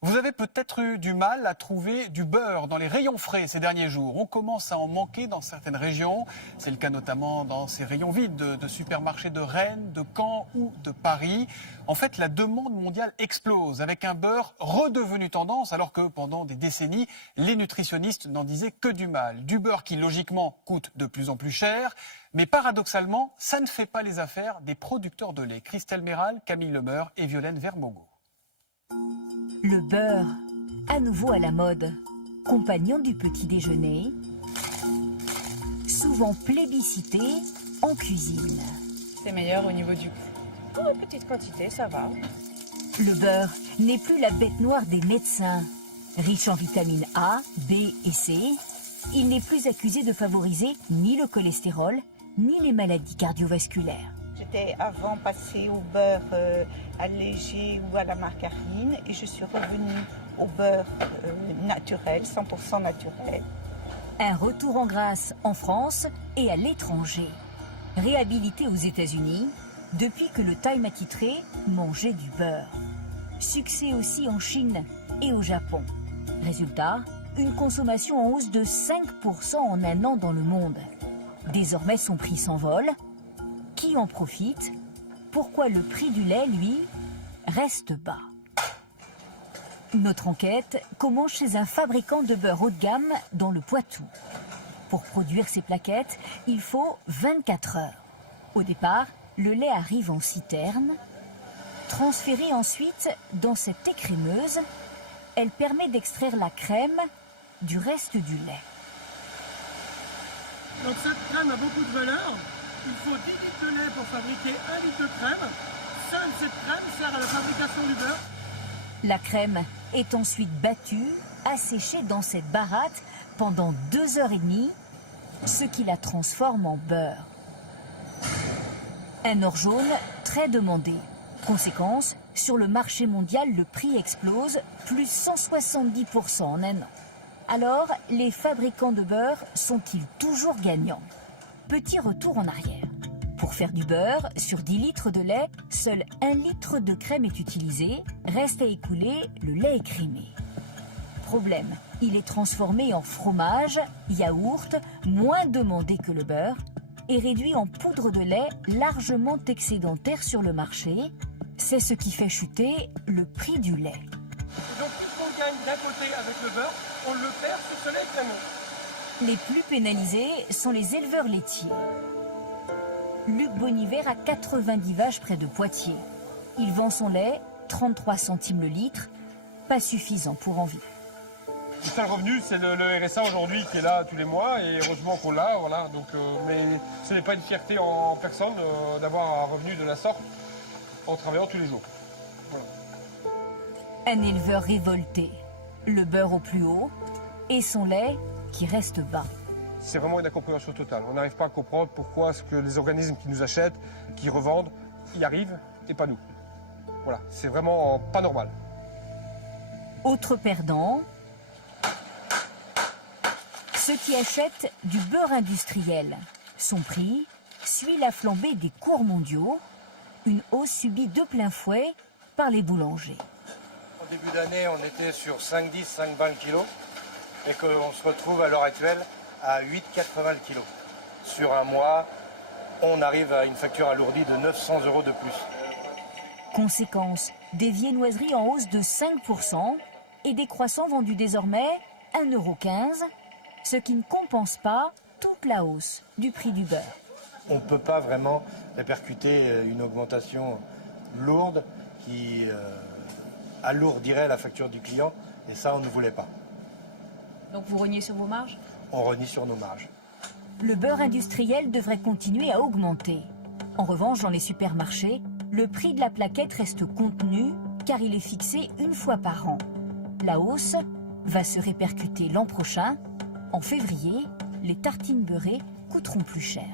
Vous avez peut-être eu du mal à trouver du beurre dans les rayons frais ces derniers jours. On commence à en manquer dans certaines régions. C'est le cas notamment dans ces rayons vides de supermarchés de Rennes, de Caen ou de Paris. En fait, la demande mondiale explose avec un beurre redevenu tendance alors que pendant des décennies, les nutritionnistes n'en disaient que du mal. Du beurre qui logiquement coûte de plus en plus cher. Mais paradoxalement, ça ne fait pas les affaires des producteurs de lait. Christelle Méral, Camille Lemeur et Violaine Vermogo. Le beurre, à nouveau à la mode, compagnon du petit déjeuner, souvent plébiscité en cuisine. C'est meilleur au niveau du goût. Oh, petite quantité, ça va. Le beurre n'est plus la bête noire des médecins. Riche en vitamines A, B et C, il n'est plus accusé de favoriser ni le cholestérol, ni les maladies cardiovasculaires. J'étais avant passée au beurre allégé ou à la margarine et je suis revenue au beurre naturel, 100% naturel. Un retour en grâce en France et à l'étranger. Réhabilité aux États-Unis depuis que le Time attitré mangeait du beurre. Succès aussi en Chine et au Japon. Résultat, une consommation en hausse de 5% en un an dans le monde. Désormais, son prix s'envole. Qui en profite? Pourquoi le prix du lait, lui, reste bas? Notre enquête commence chez un fabricant de beurre haut de gamme dans le Poitou. Pour produire ces plaquettes, il faut 24 heures. Au départ, le lait arrive en citerne. Transféré ensuite dans cette écrémeuse, elle permet d'extraire la crème du reste du lait. Donc cette crème a beaucoup de valeur. Il faut 10 litres de lait pour fabriquer 1 litre de crème. Seule cette crème sert à la fabrication du beurre. La crème est ensuite battue, asséchée dans cette baratte pendant 2h30, ce qui la transforme en beurre. Un or jaune très demandé. Conséquence, sur le marché mondial, le prix explose, plus 170% en un an. Alors, les fabricants de beurre sont-ils toujours gagnants? Petit retour en arrière. Pour faire du beurre, sur 10 litres de lait, seul 1 litre de crème est utilisé. Reste à écouler le lait écrémé. Problème, il est transformé en fromage, yaourt, moins demandé que le beurre, et réduit en poudre de lait largement excédentaire sur le marché. C'est ce qui fait chuter le prix du lait. Donc on gagne d'un côté avec le beurre, on le perd sur ce lait écrémé. Les plus pénalisés sont les éleveurs laitiers. Luc Boniver a 90 vaches près de Poitiers. Il vend son lait 33 centimes le litre, pas suffisant pour en vivre. Le seul revenu, c'est le RSA aujourd'hui qui est là tous les mois et heureusement qu'on l'a, voilà. Donc, mais ce n'est pas une fierté en personne d'avoir un revenu de la sorte en travaillant tous les jours. Voilà. Un éleveur révolté, le beurre au plus haut et son lait qui reste bas. C'est vraiment une incompréhension totale. On n'arrive pas à comprendre pourquoi est-ce que les organismes qui nous achètent, qui revendent, y arrivent et pas nous. Voilà, c'est vraiment pas normal. Autre perdant, ceux qui achètent du beurre industriel. Son prix suit la flambée des cours mondiaux, une hausse subie de plein fouet par les boulangers. Au début d'année, on était sur 5,10, 5,20 le kilo et qu'on se retrouve à l'heure actuelle à 8,80 le kilo. Sur un mois, on arrive à une facture alourdie de 900 € de plus. Conséquence, des viennoiseries en hausse de 5% et des croissants vendus désormais 1,15 €, ce qui ne compense pas toute la hausse du prix du beurre. On ne peut pas vraiment répercuter une augmentation lourde qui alourdirait la facture du client et ça, on ne voulait pas. Donc vous reniez sur vos marges? On renie sur nos marges. Le beurre industriel devrait continuer à augmenter. En revanche, dans les supermarchés, le prix de la plaquette reste contenu car il est fixé une fois par an. La hausse va se répercuter l'an prochain. En février, les tartines beurrées coûteront plus cher.